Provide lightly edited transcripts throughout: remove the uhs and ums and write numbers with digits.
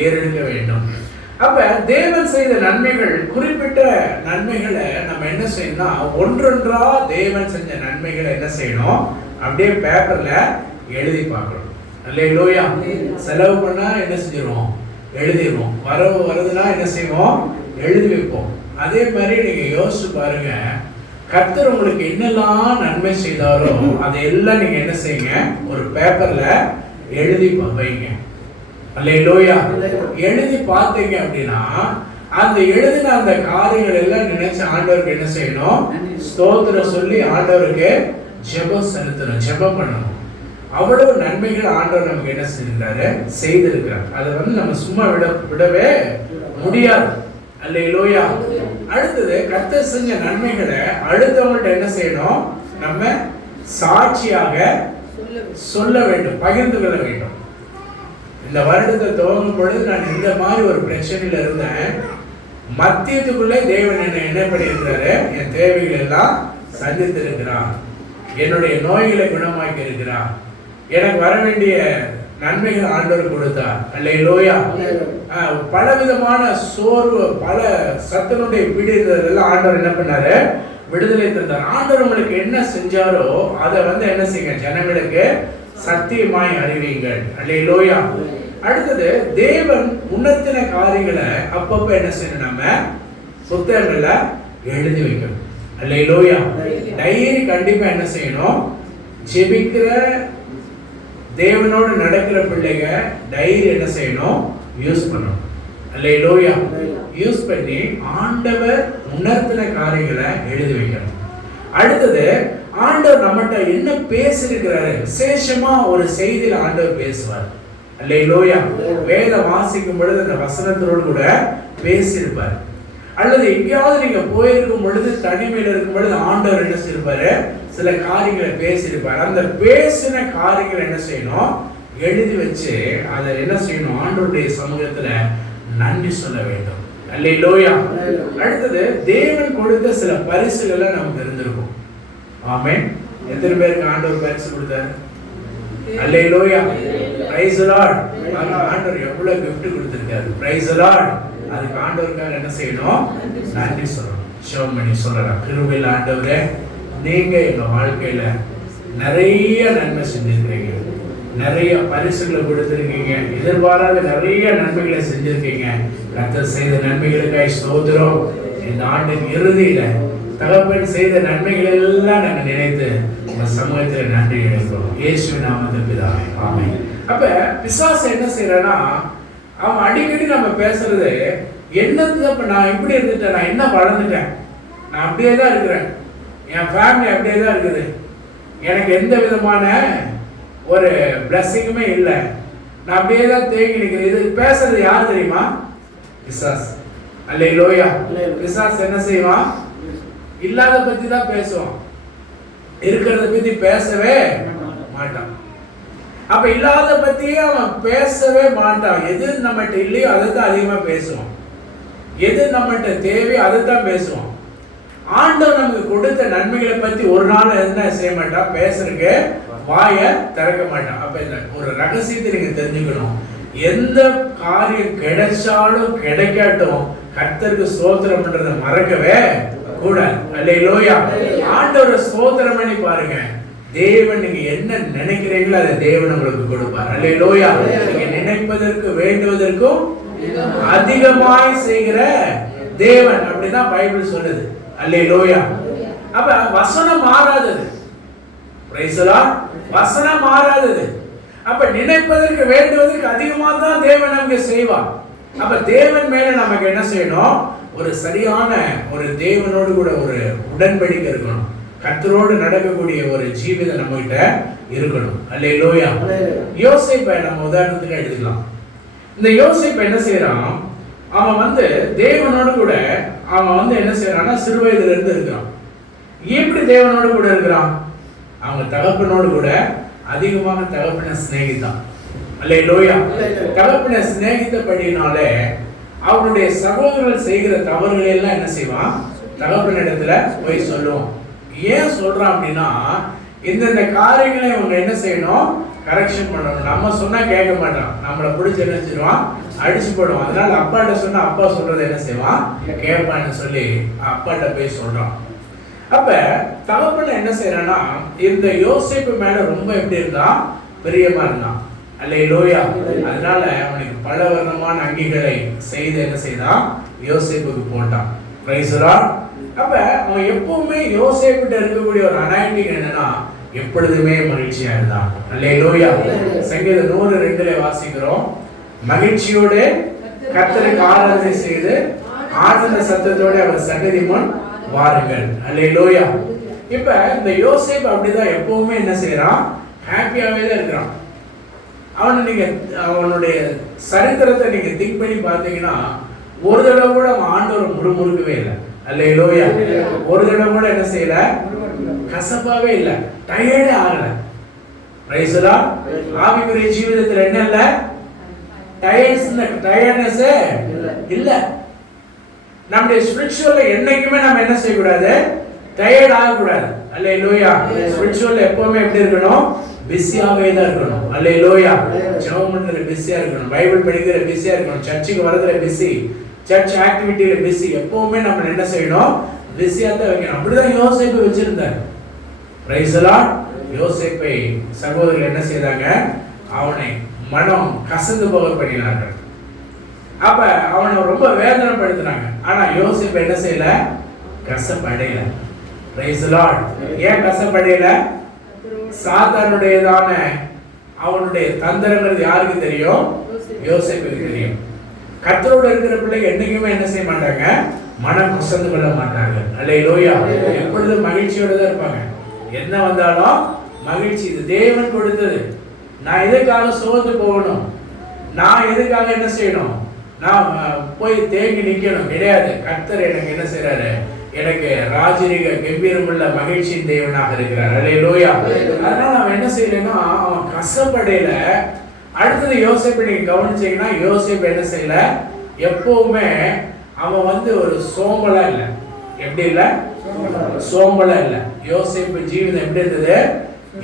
ஏறெடுக்க வேண்டும். அப்ப தேவன் செய்த நன்மைகள், குறிப்பிட்ட நன்மைகளை நம்ம என்ன செய்யணும்னா ஒன்றொன்றா தேவன் செஞ்ச நன்மைகளை என்ன செய்யணும், அப்படியே பேப்பர்ல எழுதி பார்க்கணும். அல்லேலூயா. செலவு பண்ணா என்ன செஞ்சிருவோம், எழுதிடுவோம். வரவு வருதுன்னா என்ன செய்வோம், எழுதி வைப்போம். அதே மாதிரி நீங்க யோசிச்சு பாருங்க, கர்த்தர் உங்களுக்கு என்னெல்லாம் நன்மை செய்தாரோ அதையெல்லாம் நீங்க என்ன செய்யுங்க, ஒரு பேப்பர்ல எழுதி வைங்க. அல்லேலூயா. எழுதி பார்த்தீங்க அப்படின்னா அந்த எழுதின அந்த காரியங்கள் எல்லாம் நினைச்சு ஆண்டவருக்கு என்ன செய்யணும், ஸ்தோத்திரம் சொல்லி ஆண்டவருக்கு ஜெபம் செலுத்தணும், ஜெபம் பண்ணணும். அவ்வளவு நன்மைகள் ஆண்டவர் நமக்கு என்ன செய்திருக்காரு, செய்திருக்கிறார். அதை நம்ம சும்மா விடவே முடியாது. அல்லேலூயா. அடுத்தது கர்த்தர் செஞ்ச நன்மைகளை அடுத்தவங்கள்ட்ட என்ன செய்யணும், நம்ம சாட்சியாக சொல்ல வேண்டும், பகிர்ந்து கொள்ள வேண்டும். இந்த வருடத்தை துவங்கும் பொழுது நான் இந்த மாதிரி ஒரு பிரச்சனையில இருந்தேன், மத்தியத்துக்குள்ளே தேவன் என்ன பண்ணியிருக்கிறாரு, என் தேவைகள் எல்லாம் சந்தித்திருக்கிறார், என்னுடைய நோய்களை குணமாக்கி இருக்கிறார், எனக்கு வர வேண்டிய நன்மைகள் ஆண்டவர் கொடுத்தார். அல்லேலூயா. பல விதமான சோர்வு, பல சத்தனுடைய பிடித்ததெல்லாம் ஆண்டவர் என்ன பண்ணாரு, விடுதலை தந்தார். ஆண்டவர் உங்களுக்கு என்ன செஞ்சாரோ அதை என்ன செய்யுங்க, ஜனங்களுக்கு சத்தியமாய் அறிவீங்கள். அல்லேலூயா. அடுத்தது தேவன் உணர்த்தின காரியங்களை அப்பப்ப என்ன செய்யணும், நம்ம புத்தகங்கள்ல எழுதி வைக்கணும். அல்லேலூயா. டைரி கண்டிப்பா என்ன செய்யணும், ஜெபிக்கிற தேவனோடு நடக்கிற பிள்ளைங்க டைரி என்ன செய்யணும், யூஸ் பண்ணணும். அல்லேலூயா. யூஸ் பண்ணி ஆண்டவர் உணர்த்தின காரியங்களை எழுதி வைக்கணும். அடுத்தது ஆண்டவர் நம்மகிட்ட என்ன பேசியிருக்கிறாரு, விசேஷமா ஒரு செய்தியில் ஆண்டவர் பேசுவார். அல்லேலூயா. வேத வாசிக்கும் பொழுது அந்த வசனத்தோடு கூட பேசியிருப்பார். அல்லது எங்கேயாவது நீங்க போயிருக்கும் பொழுது, தனிமையில் இருக்கும் பொழுது ஆண்டவர் என்ன செய்யிருப்பாரு, சில காரியங்களை பேசியிருப்பார். அந்த பேசின காரியங்களை என்ன செய்யணும், எழுதி வச்சு அதை என்ன செய்யணும், ஆண்டவருடைய சமூகத்துல நன்றி சொல்ல வேண்டும். அல்லேலூயா. அடுத்தது தேவன் கொடுத்த சில பரிசுகளை நமக்கு இருந்திருக்கும். ஆமென். எத்தனை பேருக்கு ஆண்டவர் பரிசு கொடுத்தாரு? அல்லேலூயா. Praise the lord. ஆண்டவர் எவ்வளவு gift கொடுத்திருக்காரு. Praise the lord. அதுக்கு ஆண்டவருக்காக என்ன செய்யணும், நன்றி சொல்லணும். ஷோம் பண்ணி சொல்லலாம், கிருபையில் ஆண்டவரே நீங்க எங்க வாழ்க்கையில நிறைய நன்மை செஞ்சிருக்கீங்க, நிறைய பரிசுகளை கொடுத்திருக்கீங்க, எதிர்பாராத நிறைய நன்மைகளை செஞ்சிருக்கீங்க. கர்த்தர் செய்த நன்மைகளுக்காய் ஸ்தோத்திரம். இந்த ஆண்டின் இறுதியில தகப்பன் செய்த நன்மைகள் எல்லாம் நாங்கள் நினைத்து உங்க சமூகத்தில் நன்றி இணைக்கிறோம். இயேசுவின் நாமத்தில் பிதாவே, ஆமென். அப்ப பிசாசு என்ன செய்யறானா, அவன் அடிக்கடி நம்ம பேசுறது என்னது, அப்ப நான் இப்படி இருந்துட்டேன், நான் என்ன வளர்ந்துட்டேன், நான் அப்படியே தான் இருக்கிறேன், என் ஃபேமிலி அப்படியே தான் இருக்குது, எனக்கு எந்த விதமான ஒரு பிளஸிங்குமே இல்லை, நான் அப்படியே தான் தேங்கி நிற்கிறேன். இது பேசுறது யார் தெரியுமா? பிசாசு. அல்லேலூயா. பிசாசு என்ன செய்வான், இல்லாத பத்தி தான் பேசுவான், இருக்கிறத பத்தி பேசவே மாட்டான். அப்ப இல்லாத பத்தியே அவன் பேசவே மாட்டான். எது நம்மகிட்ட இல்லையோ அதை தான் அதிகமா பேசுவான், எது நம்மகிட்ட தேவையோ அதை தான் பேசுவான். ஆண்டவர் நமக்கு கொடுத்த நன்மைகளை பத்தி ஒரு நாள் என்ன செய்ய மாட்டான், பேசுறதுக்கு வாயை திறக்க மாட்டான். அப்ப இந்த ஒரு ரகசியத்தை நீங்க தெரிஞ்சுக்கணும், எந்த காரியம் கிடைச்சாலும் கிடைக்காட்டும் கர்த்தருக்கு ஸ்தோத்திரம் பண்றதை மறக்கவே கூடாது. அல்லேலூயா. ஆண்டவரை ஸ்தோத்திரம் பண்ணி பாருங்க, தேவன் நீங்க என்ன நினைக்கிறீங்களோ அதை தேவன் உங்களுக்கு கொடுப்பார். அல்லேலூயா. நீங்க நினைப்பதற்கு வேண்டுவதற்கும் அதிகமாய் செய்கிற தேவன், அப்படிதான் பைபிள் சொல்லுது. அல்லேலூயா. அப்ப வசனம் மாறாதது. Price the Lord. வசனம் மாறாதது. அப்ப நினைப்பதற்கு வேண்டுவதற்கு அதிகமாக தான் தேவன் நமக்கு செய்வார். அப்ப தேவன் மேல நமக்கு என்ன செய்யணும், ஒரு சரியான ஒரு தேவனோடு கூட ஒரு உடன்படிக்கை இருக்கணும். கர்த்தரோடு நடக்கக்கூடிய ஒரு ஜீவிதம் நம்ம கிட்ட இருக்கணும். அல்லேலூயா. யோசேப்பை நம்ம உதாரணத்துக்கு எடுத்துக்கலாம். இந்த யோசேப்பு என்ன செய்யறான், அவன் தேவனோடு கூட அவன் என்ன செய்யறான்னா சிறு வயதுல இருந்து இருக்கிறான். எப்படி தேவனோடு கூட இருக்கிறான், அவங்க தகப்பனோடு கூட அதிகமாக தகப்பனை சிநேகித்தான். அல்லேலூயா. தகப்பனை சிநேகித்தபடினாலே அவனுடைய சகோதரர்கள் செய்கிற தவறுகளை எல்லாம் என்ன செய்வான், தகப்பனிடத்துல போய் சொல்லுவான். ஏன் சொல்றான் அப்படின்னா, இந்த காரியங்களை அவங்க என்ன செய்யணும், கரெக்ஷன் பண்ணணும். நம்ம சொன்னா கேட்க மாட்டான், நம்மளை பிடிச்சி என்ன செஞ்சிருவான், அடிச்சு போடுவான். அதனால அப்பாட்ட சொன்னா அப்பா சொல்றது என்ன செய்வான், கேட்பான்னு சொல்லி அப்பாட்ட போய் சொல்றான். அப்ப தகப்பன் என்ன செய்யறான்னா, இந்த யோசேப்பு மேல ரொம்ப எப்படி இருந்தான், பிரியமா இருந்தான். அல்லேலூயா. அதனால அவனுக்கு பல வர்ணமான அங்கிகளை செய்து என்ன செய்தான், யோசேப்புக்கு போட்டான். Price the Lord. அப்ப அவன் எப்பவுமே யோசேப்பிட்ட இருக்கக்கூடிய ஒரு அனாயிண்டிங் என்னன்னா, எப்பொழுதுமே மகிழ்ச்சியா இருந்தான். அல்லேலூயா. சங்கீதம் 102 வாசிக்கிறோம், மகிழ்ச்சியோட கர்த்தருக்கு ஆராதனை செய்து ஆனந்த சத்தத்தோட அவர் சன்னதி முன் வாருங்கள். அல்லேலூயா. இப்ப இந்த யோசேப்பு அப்படிதான் எப்பவுமே என்ன செய்யறான், ஹாப்பியாவே தான் இருக்கிறான். நீங்க அவனுடைய சரித்திரத்தை நீங்க திங்க் பண்ணி பார்த்தீங்கன்னா, ஒரு தடவை கூட அவன் ஆண்டவர் முறுமுறுக்கவே இல்லை. அல்லேலூயா. ஒரு தடவை கூட என்ன செய்யல, கசப்பாவே இல்லை, டயர்டே ஆகல. Price the Lord. ஆவிக்குரிய ஜீவிதத்துல என்ன இல்ல, டயர்ட்னஸ் இல்ல. நம்முடைய ஸ்பிரிச்சுவல்ல என்னைக்குமே நம்ம என்ன செய்யக்கூடாது, டயர்ட் ஆகக்கூடாது. அல்லேலூயா. ஸ்பிரிச்சுவல்ல எப்பவுமே எப்படி இருக்கணும், பிஸியாவே தான் இருக்கணும். அல்லேலூயா. ஜெபம் பண்றதுல பிஸியா இருக்கணும், பைபிள் படிக்கிறதுல பிஸியா இருக்கணும், சர்ச்சுக்கு வரதுல பிஸி, சர்ச் ஆக்டிவிட்டில பிஸி. எப்பவுமே நம்ம என்ன செய்யணும், பிஸியா தான் வைக்கணும். அப்படிதான் யோசேப்பு வச்சிருந்தார். Price the Lord. யோசேப்பை சகோதரர்கள் என்ன செய்தாங்க, அவனை மனம் கசந்து போக பண்ணினார்கள். அப்ப அவனை ரொம்ப வேதனைப்படுத்தினாங்க. ஆனா யோசேப்பு என்ன செய்யல, கசப்படையல. Price the Lord. ஏன் கசப்படையல, சாத்தானுடையதான அவனுடைய தந்திரங்கள் யாருக்கு தெரியும், யோசேப்புக்கு தெரியும். கர்த்தரோட இருக்கிற பிள்ளைங்க என்னைக்குமே என்ன செய்ய மாட்டாங்க, மனம் கசந்து கொள்ள மாட்டாங்க. அல்லேலூயா. எப்பொழுதும் மகிழ்ச்சியோட தான் இருப்பாங்க. என்ன வந்தாலும் மகிழ்ச்சி, இது தேவன் கொடுத்தது, நான் எதுக்காக சோர்ந்து போகணும், நான் எதுக்காக என்ன செய்யணும், நான் போய் தேங்கி நிக்கணும் கிடையாது. கர்த்தர் எனக்கு என்ன செய்யறாரு, எனக்கு ராஜரீக கம்பீரமுள்ள மகிழ்ச்சியின் தேவனாக இருக்கிறார். அல்லேலூயா. அதனால அவன் என்ன செய்யலன்னா, அவன் கசப்படையில. அடுத்தது யோசேப்பை நீங்க கவனிச்சீங்கன்னா, யோசேப்பு என்ன செய்யல, எப்பவுமே அவன் ஒரு சோம்பலா இல்லை. எப்படி இல்ல, சோம்பலா இல்ல. யோசேப்பு ஜீவிதம் எப்படி இருந்தது,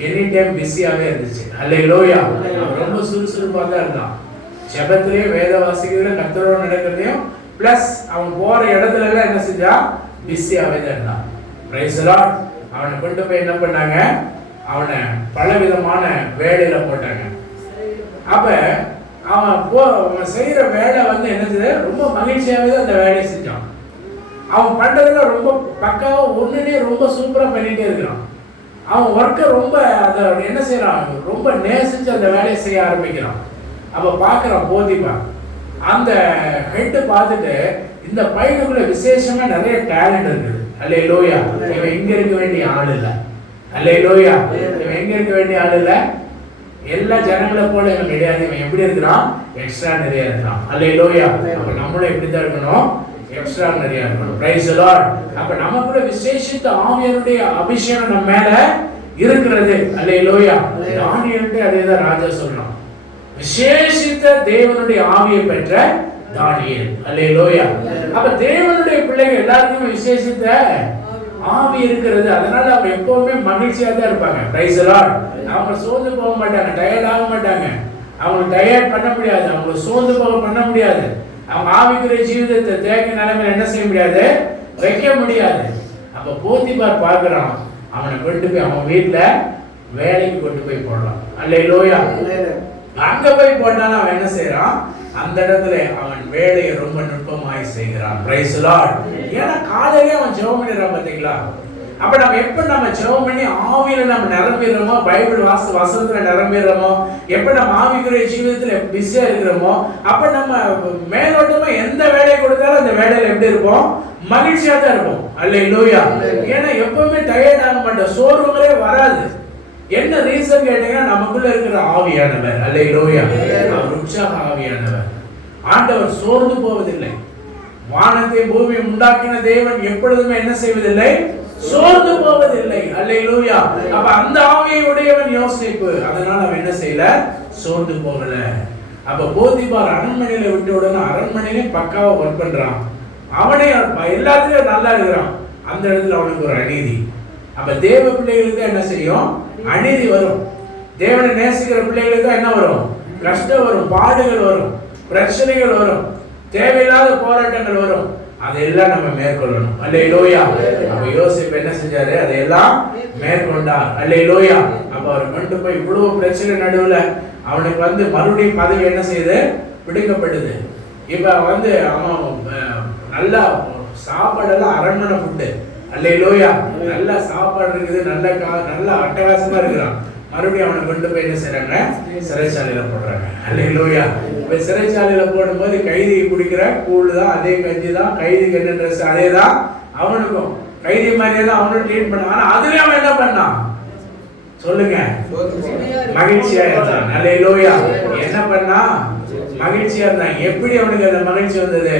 எனி டைம் பிஸியாவே இருந்துச்சு. அல்லேலூயா. ரொம்ப சுறுசுறுப்பா தான் இருந்தான். ஜெபத்திலேயும் வேத வாசிக்கிறதுல கர்த்தரோட நடக்கிறதையும் பிளஸ் அவன் போற இடத்துல எல்லாம் என்ன செஞ்சா, பிஸியாவே தான் இருந்தான். Price the Lord. அவனை கொண்டு போய் என்ன பண்ணாங்க, அவனை பலவிதமான வேலையில போட்டாங்க. அப்ப அவன் செய்யற வேலை என்னது, ரொம்ப மகிழ்ச்சியாவே தான் அந்த வேலையை செஞ்சான். அவன் பண்றதுல ரொம்ப பக்காவா ஒண்ணுனே ரொம்ப சூப்பரா பண்ணிட்டே இருக்கிறான். அவன் ஒர்க்கை ரொம்ப அதை என்ன செய்யறான், ரொம்ப நேசிச்சு அந்த வேலையை செய்ய ஆரம்பிக்கிறான். அப்ப பாக்குறான் போதிப்பா, அந்த ஹெட் பார்த்துட்டு இந்த பையனுக்குள்ள விசேஷமா நிறைய டேலண்ட் இருக்குது. அல்லேலூயா. இவன் இங்க இருக்க வேண்டிய ஆள் இல்ல. அல்லேலூயா. இவன் எங்க இருக்க வேண்டிய ஆள் இல்ல, எல்லா ஜனங்களை போல இவன் கிடையாது. இவன் எப்படி இருக்கிறான், எக்ஸ்ட்ரா நிறைய இருக்கிறான். அல்லேலூயா. அப்ப நம்மளும் எப்படிதான் இருக்கணும், எக்ஸ்ட்ரா நிறைய இருக்கணும். Price the Lord. அப்ப நமக்குள்ள விசேஷித்த ஆவியானுடைய அபிஷேகம் நம்ம மேல இருக்கிறது. அல்லேலூயா. தானியேலுக்கு அதேதான் ராஜா சொல்றான், விசேஷித்த தேவனுடைய ஆவியை பெற்ற தானியேல். அல்லேலூயா. அப்ப தேவனுடைய பிள்ளைகள் எல்லாருக்குமே விசேஷித்த ஆவி இருக்கிறது. அதனால அவங்க எப்பவுமே மகிழ்ச்சியா தான் இருப்பாங்க. Price the Lord. அவங்க சோர்ந்து போக மாட்டாங்க, டயர்ட் ஆக மாட்டாங்க. அவங்க டயர்ட் பண்ண முடியாது, அவங்க சோர்ந்து போக பண்ண முடியாது. அவங்க ஆவிக்குரிய ஜீவிதத்தை தேக்க நிலைமையில என்ன செய்ய முடியாது, வைக்க முடியாது. அப்ப போத்திபார் பார்க்கிறான், அவனை கொண்டு போய் அவன் வீட்டுல வேலைக்கு கொண்டு போய் போடலாம். அல்லேலூயா. அங்க போய் போட்டாலும் அவன் என்ன செய்யறான், அந்த இடத்துல அவன் வேலையை ரொம்ப நுட்பமாய் செய்கிறான். Price the Lord. ஏன்னா காலையிலே அவன் ஜெபம் பண்ணிடுறான் பாத்தீங்களா. அப்ப நம்ம எப்ப நம்ம ஜெபம் பண்ணி ஆவியில நம்ம நிரம்பிடுறோமோ, பைபிள் வசனத்துல நிரம்பிடுறோமோ, எப்ப நம்ம ஆவிக்குரிய ஜீவிதத்துல பிஸியா இருக்கிறோமோ, அப்ப நம்ம மேலோட்டமா எந்த வேலையை கொடுத்தாலும் அந்த வேலையில எப்படி இருப்போம், மகிழ்ச்சியா தான் இருப்போம். அல்லேலூயா. ஏன்னா எப்பவுமே டயர்ட் ஆக மாட்டோம், சோர்வுகளே வராது. என்ன ரீசன் கேட்டீங்கன்னா, நமக்குள்ள இருக்கிற ஆவியானவர். அல்லேலூயா. அவர் உற்சாக ஆவியானவர். ஆண்டவர் சோர்ந்து போவதில்லை. வானத்தை பூமியை உண்டாக்கின தேவன் எப்பொழுதுமே என்ன செய்வதில்லை, சோர்ந்து போவதில்லை. அல்லேலூயா. அப்ப அந்த ஆவியை உடையவன் யோசேப்பு. அதனால அவன் என்ன செய்யல, சோர்ந்து போகல. அப்ப போத்திபார் அரண்மனையில விட்டு உடனே அரண்மனையிலே பக்காவா ஒர்க் பண்றான். அவனே எல்லாத்துலயும் நல்லா இருக்கிறான். அந்த இடத்துல அவனுக்கு ஒரு அநீதி. அப்ப தேவ பிள்ளைகளுக்கு என்ன செய்யும், அநீதி வரும். தேவனை நேசிக்கிற பிள்ளைகளுக்கு தான் என்ன வரும்? கஷ்டம் வரும், பாடுகள் வரும், பிரச்சனைகள் வரும், தேவையில்லாத போராட்டங்கள் வரும். அதையெல்லாம் நம்ம மேற்கொள்ளணும். அல்லேலூயா. அப்ப யோசேப்பு என்ன செஞ்சாரு? அதையெல்லாம் மேற்கொண்டார். அல்லேலூயா. அப்ப அவர் கொண்டு போய் இவ்வளவு பிரச்சனை நடுவுல அவனுக்கு மறுபடியும் பதவி என்ன செய்யுது? பிடிக்கப்படுது. இப்ப அவன் நல்லா சாப்பாடெல்லாம் அரண்மனை ஃபுட்டு. அல்லேலூயா. நல்ல சாப்பாடு இருக்குது, நல்ல அட்டகாசமா இருக்கிறான். மறுபடியும் அவனை கொண்டு போய் என்ன செய்யறாங்க? சிறைச்சாலையில போடுறாங்க. அல்லேலூயா. இப்ப சிறைச்சாலையில போடும்போது கைதி குடிக்கிற கூழ் தான், அதே கஞ்சி தான், கைதிக்கு என்ன ட்ரெஸ் அதே தான், அவனுக்கும் கைதி மாதிரியே தான் அவனும் ட்ரீட் பண்ணான். ஆனா அதுல அவன் என்ன பண்ணான்? சொல்லுங்க. மகிழ்ச்சியா இருந்தான். அல்லேலூயா. என்ன பண்ணா? மகிழ்ச்சியா இருந்தான். எப்படி அவனுக்கு அந்த மகிழ்ச்சி வந்தது?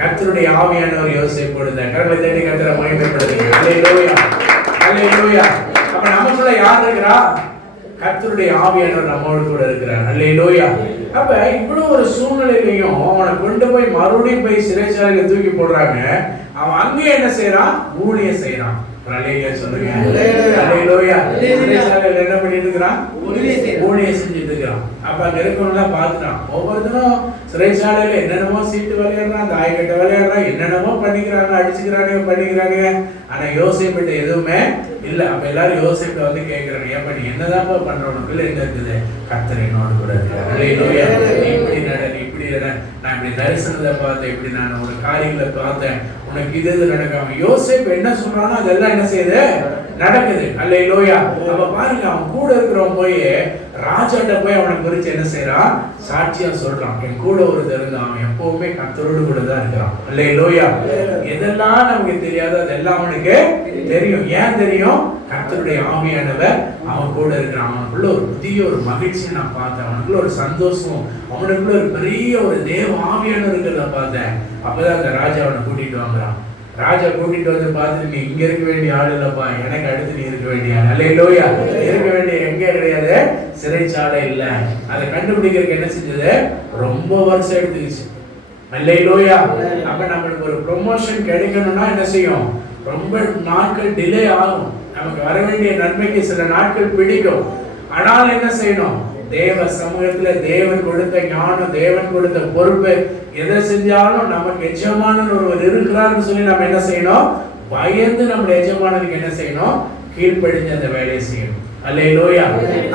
கர்த்தருடைய ஆவியானவர் யோசேப்போடு இருந்தார். கரங்களை தட்டி கர்த்தரை மகிமைப்படுத்துங்க. அல்லேலூயா. அல்லேலூயா. அப்ப நமக்குள்ள யார் இருக்கிறா? கர்த்தருடைய ஆவியானவர் நம்மோடு கூட இருக்கிறார். அல்லேலூயா. அப்ப இவ்வளவு ஒரு சூழ்நிலையிலையும் அவனை கொண்டு போய் மறுபடியும் போய் சிறைச்சாலையில தூக்கி போடுறாங்க. அவன் அங்கே என்ன செய்யறான்? ஊழியம் செய்யறான். சொல்லுங்க. அல்லேலூயா. சிறைச்சாலையில என்ன பண்ணிட்டு இருக்கிறான்? ஊழியம் செஞ்சுட்டு இருக்கிறான். அப்ப அங்க இருக்கவங்களாம் பார்த்துட்டான். ஒவ்வொருத்தரும் சிறைச்சாலையில என்னென்னமோ சீட்டு விளையாடுறான், தாய்கட்ட விளையாடுறான், என்னென்னமோ பண்ணிக்கிறாங்க, பண்ணிக்கிறாங்க. ஆனா யோசேப்பிட்ட எதுவுமே இல்ல. அப்ப எல்லாரும் யோசேப்பிட்ட கேட்கிறாங்க, ஏப்பா நீ என்னதான்ப்பா பண்ற? உனக்குள்ள என்ன இருக்குது? கர்த்தர் என்னோடு கூட இருக்கிறார். அல்லேலூயா. இப்படி நட, இப்படி நான் இப்படி தரிசனத்தை பார்த்தேன், இப்படி நான் ஒரு காரியங்களை பார்த்தேன், உனக்கு இது நடக்காம. யோசேப்பு என்ன சொல்றானோ அதெல்லாம் என்ன செய்யுது? நடக்குது. அல்லேலூயா. அப்ப பாருங்க, அவன் கூட இருக்கிறவன் போய் ராஜாட்ட போய் அவனை குறிச்சு என்ன செய்யறான்? சாட்சியா சொல்றான். என் கூட ஒருத்தர் இருந்தான், அவன் எப்பவுமே கர்த்தரோடு கூட தான் இருக்கிறான். அல்லேலூயா. எதெல்லாம் நமக்கு தெரியாது அதெல்லாம் அவனுக்கு தெரியும். ஏன் தெரியும்? கர்த்தருடைய ஆவியானவர் அவன் கூட இருக்கிறான். அவனுக்குள்ள ஒரு புதிய ஒரு மகிழ்ச்சியை நான் பார்த்தேன். அவனுக்குள்ள ஒரு சந்தோஷம், அவனுக்குள்ள ஒரு பெரிய ஒரு தேவ ஆவியானவர் இருக்கிறத பார்த்தேன். அப்பதான் அந்த ராஜா அவனை கூட்டிட்டு வாங்குறான். ராஜா கூட்டிட்டு பார்த்துட்டு, நீ இங்க இருக்க வேண்டிய ஆள் இல்லப்பா, எனக்கு அடுத்து நீ இருக்க வேண்டிய. அல்லேலூயா. இருக்க வேண்டிய எங்க கிடையாது? சிறைச்சாலை இல்ல. அதை கண்டுபிடிக்கிறதுக்கு என்ன செஞ்சது? ரொம்ப வருஷம் எடுத்துக்கிச்சு. அல்லேலூயா. அப்ப நம்மளுக்கு ஒரு ப்ரொமோஷன் கிடைக்கணும்னா என்ன செய்யும்? ரொம்ப நாட்கள் டிலே ஆகும். நமக்கு வர வேண்டிய நன்மைக்கு சில நாட்கள் பிடிக்கும். ஆனால் என்ன செய்யணும்? தேவ சமூகத்துல தேவன் கொடுத்த ஞானம், தேவன் கொடுத்த பொறுப்பு, எதை செஞ்சாலும் நமக்கு எஜமானன் ஒருவர் இருக்கிறார்னு சொல்லி நம்ம என்ன செய்யணும்? பயந்து நம்ம எஜமானனுக்கு என்ன செய்யணும்? கீழ்ப்படிஞ்சு அந்த வேலையை செய்யணும். அல்லேலூயா.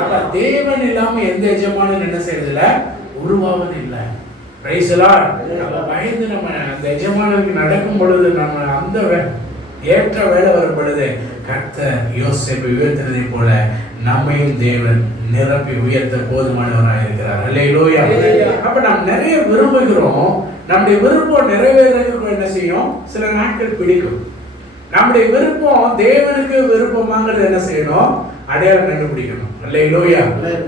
அப்ப தேவன் இல்லாம எந்த எஜமானன் என்ன செய்யறதில்ல? உருவாவது இல்லை. Price the Lord. நம்ம பயந்து நம்ம அந்த எஜமானனுக்கு நடக்கும் பொழுது நம்ம அந்த ஏற்ற வேலை வரும் பொழுது கர்த்தர் யோசேப்பை உயர்த்தினதை போல நம்மையும் தேவன் நிரப்பி உயர்த்த போதுமானவராக இருக்கிறார். அல்லேலூயா. அப்ப நாம் நிறைய விரும்புகிறோம். நம்முடைய விருப்பம் நிறைவேறதுக்கு என்ன செய்யும்? சில நாட்கள் பிடிக்கும். நம்முடைய விருப்பம் தேவனுக்கு விருப்பமாங்கிறது என்ன செய்யணும்? அடையாளம் கண்டுபிடிக்கணும். அல்லேலூயா.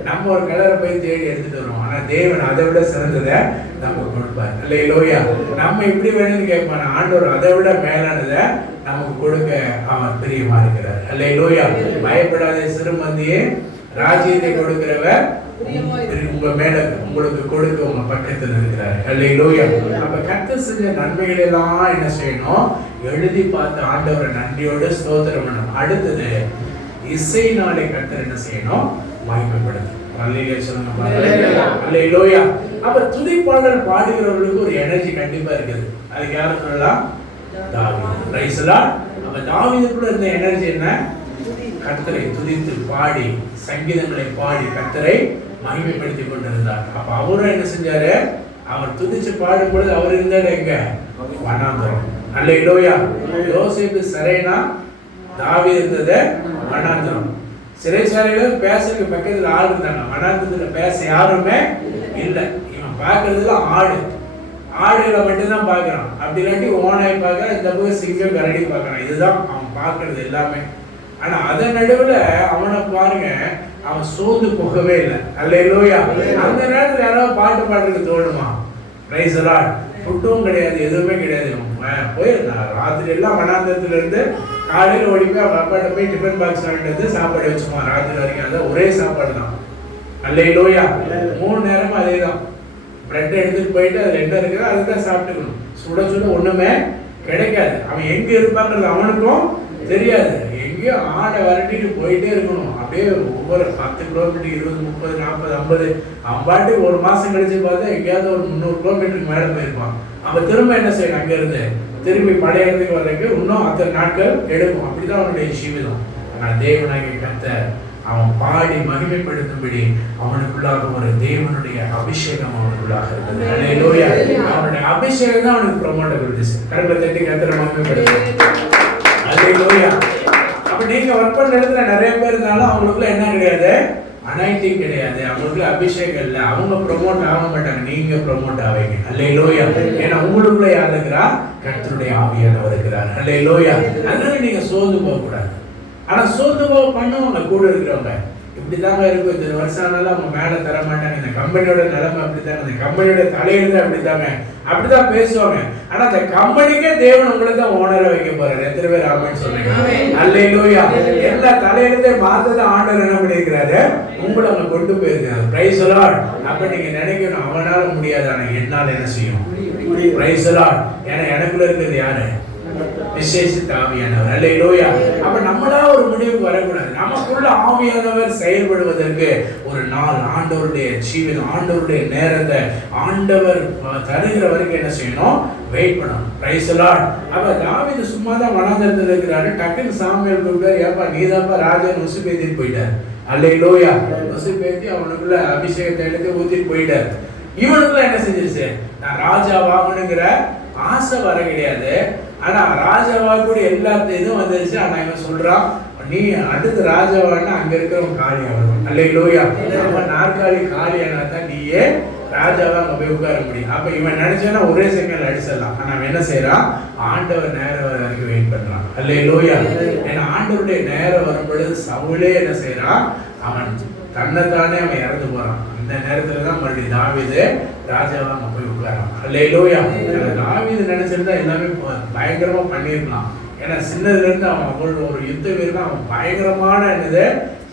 நம்ம ஒரு கலரை போய் தேடி எடுத்துட்டு வருவோம். ஆனா தேவன் அதை விட சிறந்ததை நமக்கு கொடுப்பார். அல்லேலூயா. நம்ம இப்படி வேணும்னு கேட்பான். ஆண்டவர் அதை விட மேலானதை நமக்கு கொடுக்க அவர் பிரியமா இருக்கிறார். அல்லேலூயா. பயப்படாத சிறுமந்தியே, ராஜ்யத்தை கொடுக்கிறவர் உங்க மேல உங்களுக்கு கொடுக்க உங்க பக்கத்தில் இருக்கிறார். அல்லேலூயா. அப்ப கர்த்தர் செஞ்ச நன்மைகள் எல்லாம் என்ன செய்யணும்? எழுதி பார்த்து ஆண்டவரை நன்றியோடு ஸ்தோத்திரம் பண்ணணும். அடுத்தது இசையினாலே கர்த்தர் என்ன செய்யணும்? மகிமைப்படுத்தணும். அல்லேலூயா சொல்லுங்க. அல்லேலூயா. அப்ப துதிப்பாடல் பாடுகிறவர்களுக்கு ஒரு எனர்ஜி கண்டிப்பா இருக்குது. அதுக்கு யாரும் சொல்லலாம்? தாவீது. Price the Lord. அப்ப தாவீதுக்குள்ள இருந்த எனர்ஜி என்ன? கர்த்தரை துதித்து பாடி, சங்கீதங்களை பாடி கர்த்தரை மகிமைப்படுத்தி கொண்டிருந்தார். அப்ப அவரும் என்ன செஞ்சாரு? அவர் துதிச்சு பாடும் பொழுது அவர் இருந்தாரு எங்க? வனாந்தரம். அல்லேலூயா. யோசேப்பு சிறைனா, தாவீது இருந்தது வனாந்தரம். சிறைச்சாலையில பேசுறதுக்கு பக்கத்துல ஆள் இருந்தாங்க. வனாந்தரத்துல பேச யாருமே இல்லை. இவன் பார்க்கறதுல ஆடுகளை மட்டும்தான் பார்க்கறான். அப்படி இல்லாட்டி ஓனாய் பார்க்கறான், இந்த பக்கம் சிங்கம் கரடி பார்க்கறான். இதுதான் அவன் பார்க்கறது எல்லாமே. ஆனா அதன் நடுவுல அவனை பாருங்க, அவன் சோர்ந்து போகவே இல்லை. அல்லேலூயா. அந்த நேரத்துல யாராவது பாட்டு பாடுறதுக்கு தோணுமா? Praise the lord. ஃபுட்டும் கிடையாது, எதுவுமே கிடையாது. போயிருந்தான் ராத்திரி எல்லாம் வனாந்தரத்துல இருந்து காலையில ஓடி போய் அவங்க அப்பாட்ட போய் டிஃபன் பாக்ஸ் வாங்கிட்டு வந்து சாப்பாடு வச்சுமா ராத்திரி வரைக்கும். அதான் ஒரே சாப்பாடு தான். அல்லேலூயா. 3 நேரமும் அதே தான். பிரெட் எடுத்துட்டு போயிட்டு அதுல என்ன இருக்குதோ அதுதான் சாப்பிட்டுக்கணும். சுட சுட ஒண்ணுமே கிடைக்காது. அவன் எங்க இருப்பாங்கிறது அவனுக்கும் தெரியாது. எங்கேயோ ஆடை வரட்டிட்டு போயிட்டே இருக்கணும். அப்படியே ஒவ்வொரு 10 கிலோமீட்டர் 20 30 40 50 அம்பாட்டி ஒரு மாசம் கழிச்சு பார்த்தா எங்கேயாவது ஒரு 300 கிலோமீட்டருக்கு மேலே போயிருப்பான். அவன் திரும்ப என்ன செய்யணும், அங்கிருந்து திரும்பி பழைய இடத்துக்கு வர்றதுக்கு இன்னும் அத்தனை நாட்கள் எடுக்கும். அப்படிதான் அவனுடைய ஜீவிதம். ஆனால் தேவனாகிய கர்த்தர் அவன் பாடி மகிமைப்படுத்தும்படி அவனுக்குள்ளாக ஒரு தேவனுடைய அபிஷேகம் அவனுக்குள்ளாக இருந்தது. அல்லேலூயா. அவனுடைய அபிஷேகம் தான் அவனுக்கு ப்ரமோட் கொடுத்துச்சு. கருப்பை தட்டி கர்த்தரை மகிமைப்படுத்து. அல்லேலூயா. அப்ப நீங்க ஒர்க் பண்ண இடத்துல நிறைய பேர் இருந்தாலும் அவங்களுக்குள்ள என்ன கிடையாது, அனாயிண்டிங் கிடையாது, அவங்களுக்குள்ள அபிஷேகம் இல்லை, அவங்க ப்ரமோட் ஆக மாட்டாங்க, நீங்க ப்ரமோட் ஆவீங்க. அல்லேலூயா. ஏன்னா உங்களுக்குள்ள யார் இருக்கிறா, கர்த்தருடைய ஆவியானவர் இருக்கிறார். அல்லேலூயா. அதனால நீங்க சோர்ந்து போக கூடாது. ஆனா சோர்ந்து போக பண்ணுவாங்க கூட இருக்கிறவங்க, இப்படிதாங்க இருக்கும், இந்த வருஷம் ஆனாலும் அவங்க மேல தர மாட்டாங்க, இந்த கம்பெனியோட நிலைமை அப்படித்தாங்க, இந்த கம்பெனியோட தலையில அப்படித்தாங்க, அப்படிதான் பேசுவாங்க. ஆனா அந்த கம்பெனிக்கே தேவன் உங்களுக்கு தான் ஓனரை வைக்க போறாரு. எத்தனை பேர் ஆமென் சொல்றீங்க? அல்லேலூயா. எல்லா தலையிலே மாத்தத ஆண்டவர் என்ன பண்ணிருக்கிறாரு, உங்களை அங்க கொண்டு போயிருக்காரு. Price the Lord. அப்ப நீங்க நினைக்கணும், அவனால முடியாது, ஆனா என்னால என்ன செய்யும். Price the Lord. ஏன்னா எனக்குள்ள இருக்கிறது யாரு, விசேஷித்த ஆவியானவர். அல்லேலூயா. அப்ப நம்மளா ஒரு முடிவுக்கு வரக்கூடாது. நமக்குள்ள ஆவியானவர் செயல்படுவதற்கு ஒரு நாள் ஆண்டவருடைய ஜீவன், ஆண்டவருடைய நேரத்தை ஆண்டவர் தருகிற வரைக்கும் என்ன செய்யணும், வெயிட் பண்ணணும். Price the Lord. அப்ப தாவீது சும்மா தான் வனாந்தரத்துல இருக்கிறாரு. டக்குன்னு சாமுவேல் கூப்பிட்டாரு, ஏப்பா நீதாப்பா ராஜா, நுசுபேத்தின்னு போயிட்டார். அல்லேலூயா. நுசுபேத்தி அவனுக்குள்ள அபிஷேகத்தை எடுத்து ஊத்திட்டு போயிட்டார். இவனுக்குள்ள என்ன செஞ்சிருச்சு, நான் ராஜாவாகணுங்கிற ஆசை வர கிடையாது, ஆனா ராஜாவாகக்கூடிய எல்லா இதுவும் வந்துருச்சு. ஆனா இவன் சொல்றான், நீ அடுத்து ராஜாவானா அங்க இருக்கிறவன் காலி ஆகணும். அல்லேலூயா. நம்ம நாற்காலி காலியானா தான் நீயே ராஜாவா அங்க போய் உட்கார முடியும். அப்ப இவன் நினைச்சானா ஒரே செகண்ட்ல அடிச்சிடலாம். ஆனா அவன் என்ன செய்யறான், ஆண்டவர் நேரம் வர வரைக்கும் வெயிட் பண்றான். அல்லேலூயா. ஏன்னா ஆண்டவருடைய நேரம் வரும்பொழுது சவுலே என்ன செய்யறான், அவன் தன்னைத்தானே அவன் இறந்து போறான். அந்த நேரத்துல தான் மறுபடியும் தாவீது ராஜாவா அங்க போய் உட்காரான். அல்லேலூயா. தாவீது நினைச்சிருந்தா எல்லாமே பயங்கரமா பண்ணிருக்கலாம். ஏன்னா சின்னதுல இருந்து அவன் அவ்வளவு ஒரு யுத்த வீரனா, அவன் பயங்கரமான என்னது,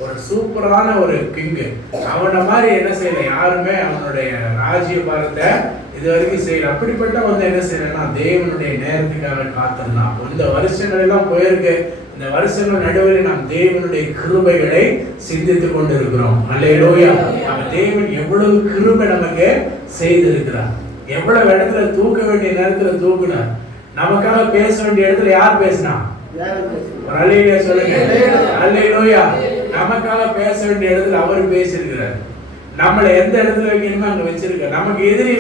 ஒரு சூப்பரான ஒரு கிங்கு. அவனை மாதிரி என்ன செய்யல யாருமே, அவனுடைய ராஜ்ய பாரத்தை இது வரைக்கும் செய்யல. அப்படிப்பட்ட வந்து என்ன செய்யறா, தேவனுடைய நேரத்துக்காக காத்திருந்தான். இந்த வருஷங்கள் எல்லாம் போயிருக்கு. இந்த வருஷங்கள் நடுவில் நாம் தேவனுடைய கிருபைகளை சிந்தித்துக் கொண்டு இருக்கிறோம். அல்லேலூயா. நம்ம தேவன் எவ்வளவு கிருபை நமக்கு செய்திருக்கிறார், எவ்வளவு இடத்துல தூக்க வேண்டிய நேரத்துல தூக்குனார், நமக்காக பேச வேண்டிய இடத்துல யார் பேசினா, அல்லேலூயா சொல்லுங்க. அல்லேலூயா. நமக்காக பேச வேண்டிய இடத்துல அவர் பேசியிருக்கிறார். நம்மளை எந்த இடத்துல வைக்கணுமோ அங்க வச்சிருக்கார். நமக்கு எதிரி